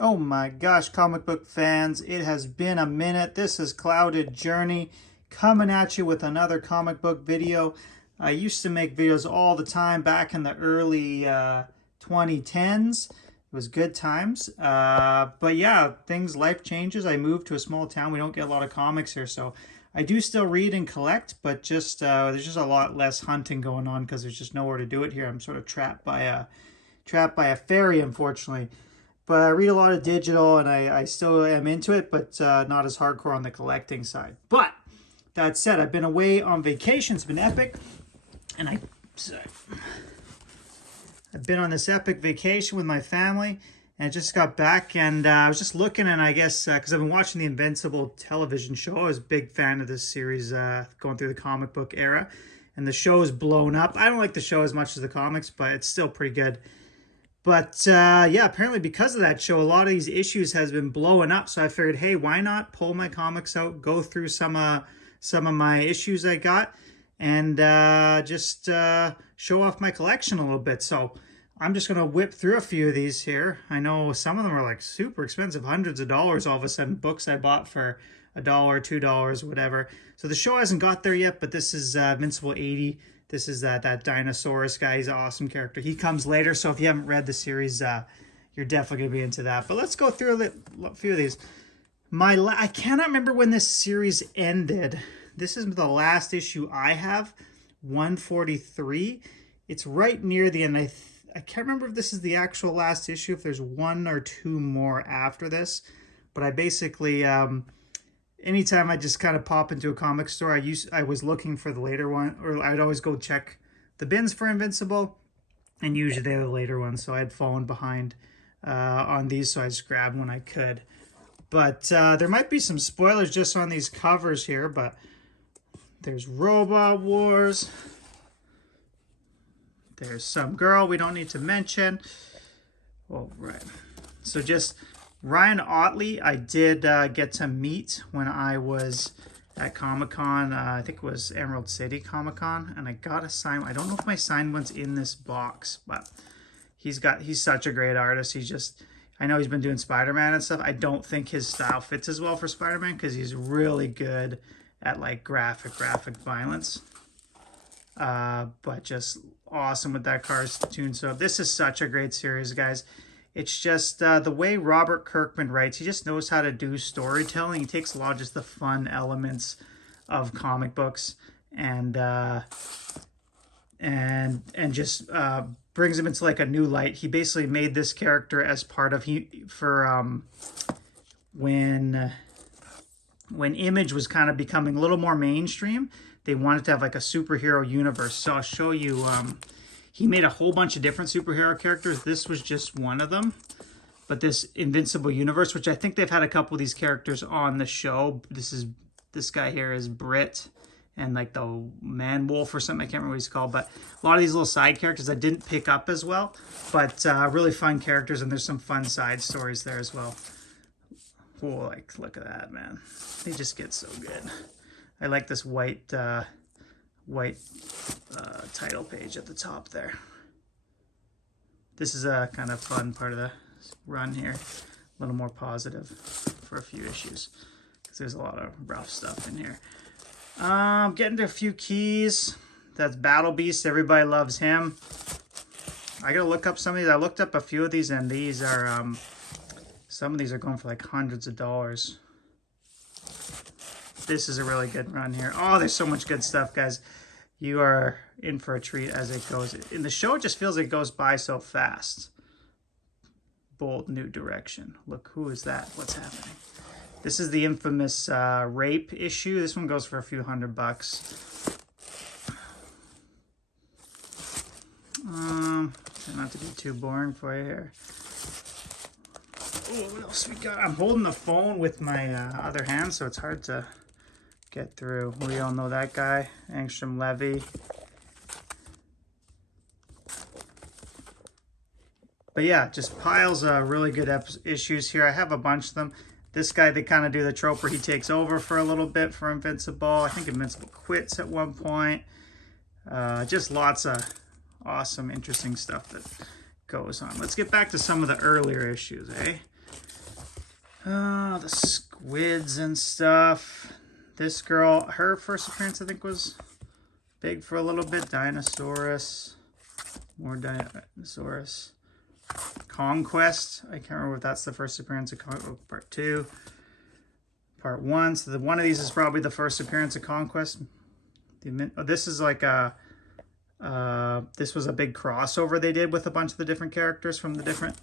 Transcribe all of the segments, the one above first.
Oh my gosh, comic book fans, it has been a minute. This is Clouded Journey coming at you with another comic book video. I used to make videos all the time back in the early 2010s. It was good times. But yeah, life changes. I moved to a small town. We don't get a lot of comics here, so I do still read and collect, but just there's just a lot less hunting going on because there's just nowhere to do it here. I'm sort of trapped by a ferry, unfortunately. But I read a lot of digital, and I still am into it, but not as hardcore on the collecting side. But that said, I've been away on vacation. It's been epic. And I've been on this epic vacation with my family, and I just got back, and I was just looking, and I guess because I've been watching the Invincible television show, I was a big fan of this series going through the comic book era, and the show is blown up. I don't like the show as much as the comics, but it's still pretty good. But yeah, apparently because of that show, a lot of these issues has been blowing up. So I figured, hey, why not pull my comics out, go through some of my issues I got, and just show off my collection a little bit. So I'm just gonna whip through a few of these here. I know some of them are like super expensive, hundreds of dollars all of a sudden. Books I bought for $1, $2, whatever. So the show hasn't got there yet, but this is Invincible 80. This is that Dinosaurus guy. He's an awesome character. He comes later, so if you haven't read the series, you're definitely going to be into that. But let's go through a few of these. I cannot remember when this series ended. This is the last issue I have, 143. It's right near the end. I can't remember if this is the actual last issue, if there's one or two more after this. But I basically... anytime I just kind of pop into a comic store, I was looking for the later one, or I'd always go check the bins for Invincible, and usually they're the later ones, so I'd fallen behind on these, so I just grabbed when I could. But there might be some spoilers just on these covers here, but there's Robot Wars. There's some girl we don't need to mention. Oh, right. So just... Ryan Otley, I did get to meet when I was at Comic-Con. I think it was Emerald City Comic-Con, and I got a sign. I don't know if my signed one's in this box, but he's such a great artist. I know he's been doing Spider-Man and stuff. I don't think his style fits as well for Spider-Man because he's really good at like graphic violence. But just awesome with that cartoon. So this is such a great series, guys. It's just the way Robert Kirkman writes. He just knows how to do storytelling. He takes a lot of just the fun elements of comic books and just brings them into like a new light. He basically made this character as part of when Image was kind of becoming a little more mainstream. They wanted to have like a superhero universe. So I'll show you. He made a whole bunch of different superhero characters. This was just one of them. But this Invincible universe, which I think they've had a couple of these characters on the show. This guy here is Brit, and like the Man Wolf or something. I can't remember what he's called. But a lot of these little side characters I didn't pick up as well. But really fun characters, and there's some fun side stories there as well. Oh, like, look at that, man. They just get so good. I like this white title page at the top there. This is a kind of fun part of the run here. A little more positive for a few issues because there's a lot of rough stuff in here. Getting to a few keys. That's Battle Beast. Everybody loves him. I gotta look up some of these. I looked up a few of these, and these are some of these are going for like hundreds of dollars. This is a really good run here. Oh, there's so much good stuff, guys. You are in for a treat as it goes. In the show, it just feels like it goes by so fast. Bold new direction. Look, who is that? What's happening? This is the infamous rape issue. This one goes for a few $100. Try not to be too boring for you here. Oh, what else we got? I'm holding the phone with my other hand, so it's hard to get through. We all know that guy, Angstrom Levy. But yeah, just piles of really good issues here. I have a bunch of them. This guy, they kind of do the trope where he takes over for a little bit for Invincible. I think Invincible quits at one point. Just lots of awesome, interesting stuff that goes on. Let's get back to some of the earlier issues, eh? The squids and stuff. This girl, her first appearance I think was big for a little bit. Dinosaurus. More Dinosaurus. Conquest. I can't remember if that's the first appearance of part 2. Part 1. So one of these is probably the first appearance of Conquest. This is like a... this was a big crossover they did with a bunch of the different characters from the different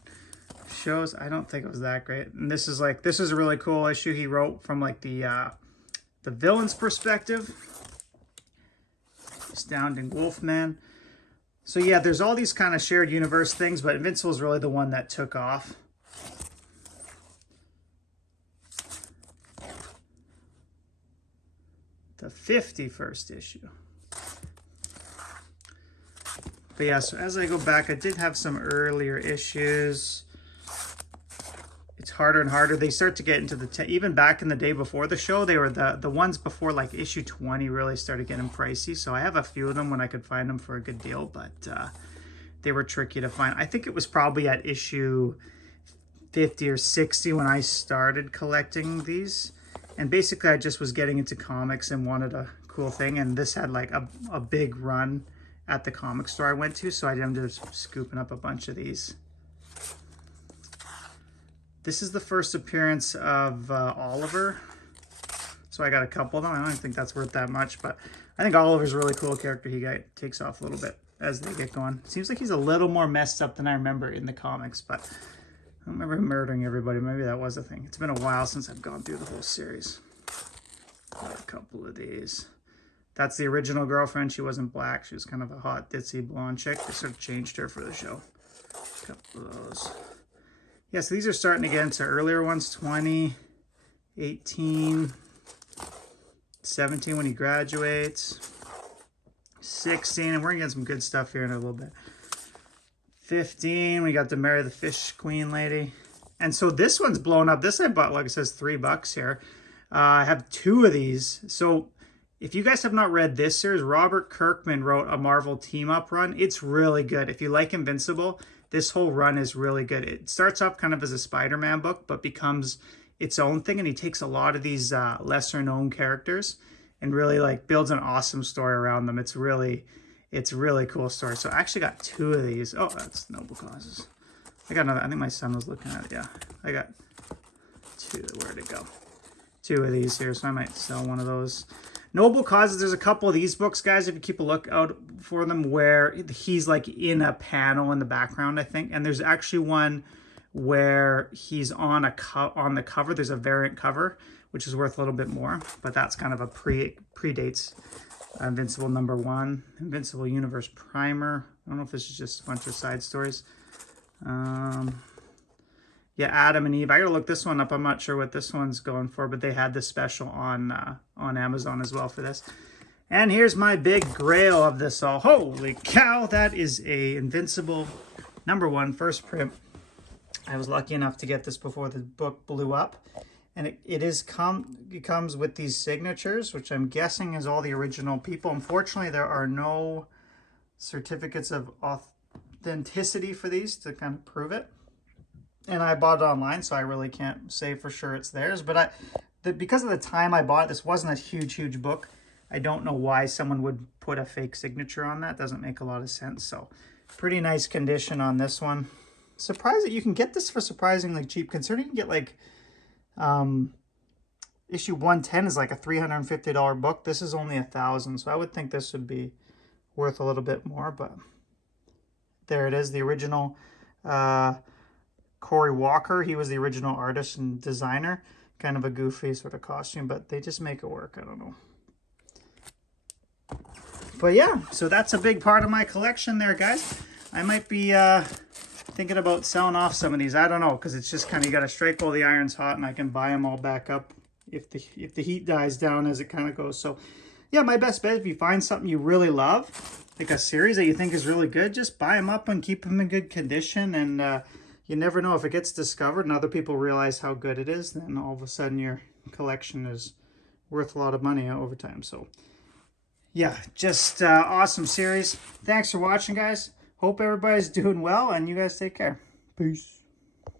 shows. I don't think it was that great. And this is a really cool issue he wrote from like the villain's perspective. Astounding Wolfman. So yeah, there's all these kind of shared universe things, but Invincible is really the one that took off. The 51st issue. But yeah, so as I go back, I did have some earlier issues. It's harder and harder. They start to get into the... even back in the day before the show, they were the ones before like issue 20 really started getting pricey. So I have a few of them when I could find them for a good deal, but they were tricky to find. I think it was probably at issue 50 or 60 when I started collecting these. And basically I just was getting into comics and wanted a cool thing. And this had like a big run at the comic store I went to, so I ended up scooping up a bunch of these. This is the first appearance of Oliver. So I got a couple of them. I don't think that's worth that much, but I think Oliver's a really cool character. He takes off a little bit as they get going. It seems like he's a little more messed up than I remember in the comics, but I don't remember him murdering everybody. Maybe that was a thing. It's been a while since I've gone through the whole series. Got a couple of these. That's the original girlfriend. She wasn't black. She was kind of a hot, ditzy blonde chick. They sort of changed her for the show. A couple of those. Yeah, so these are starting to get into earlier ones. 20, 18, 17 when he graduates, 16, and we're going to get some good stuff here in a little bit. 15, we got to marry the fish queen lady. And so this one's blown up. This I bought, like it says, $3 here. I have 2 of these. So if you guys have not read this series, Robert Kirkman wrote a Marvel team-up run. It's really good. If you like Invincible, this whole run is really good. It starts off kind of as a Spider-Man book, but becomes its own thing. And he takes a lot of these lesser-known characters and really like builds an awesome story around them. It's really cool story. So I actually got 2 of these. Oh, that's Noble Causes. I got another. I think my son was looking at it. Yeah, I got 2. Where'd it go? 2 of these here, so I might sell one of those. Noble Causes, there's a couple of these books, guys, if you keep a lookout for them, where he's like in a panel in the background, I think. And there's actually one where he's on the cover. There's a variant cover, which is worth a little bit more, but that's kind of a predates Invincible #1, Invincible Universe Primer. I don't know if this is just a bunch of side stories. Yeah, Adam and Eve. I gotta look this one up. I'm not sure what this one's going for, but they had this special on Amazon as well for this. And here's my big grail of this all. Holy cow, that is a Invincible #1 first print. I was lucky enough to get this before the book blew up. And it comes with these signatures, which I'm guessing is all the original people. Unfortunately, there are no certificates of authenticity for these to kind of prove it. And I bought it online, so I really can't say for sure it's theirs. But because of the time I bought it, this wasn't a huge book. I don't know why someone would put a fake signature on that. Doesn't make a lot of sense. So pretty nice condition on this one. Surprised that you can get this for surprisingly cheap, considering you can get like issue 110 is like a $350 book. This is only $1,000, so I would think this would be worth a little bit more. But there it is, the original Corey Walker. He was the original artist and designer. Kind of a goofy sort of costume, but they just make it work. I don't know. But yeah, so that's a big part of my collection there, guys. I might be thinking about selling off some of these. I don't know, because it's just kind of, you got to strike while the iron's hot, and I can buy them all back up if the heat dies down as it kind of goes. So yeah, my best bet, if you find something you really love, like a series that you think is really good, just buy them up and keep them in good condition. And you never know, if it gets discovered and other people realize how good it is, then all of a sudden your collection is worth a lot of money over time. So yeah, just awesome series. Thanks for watching, guys. Hope everybody's doing well, and you guys take care. Peace.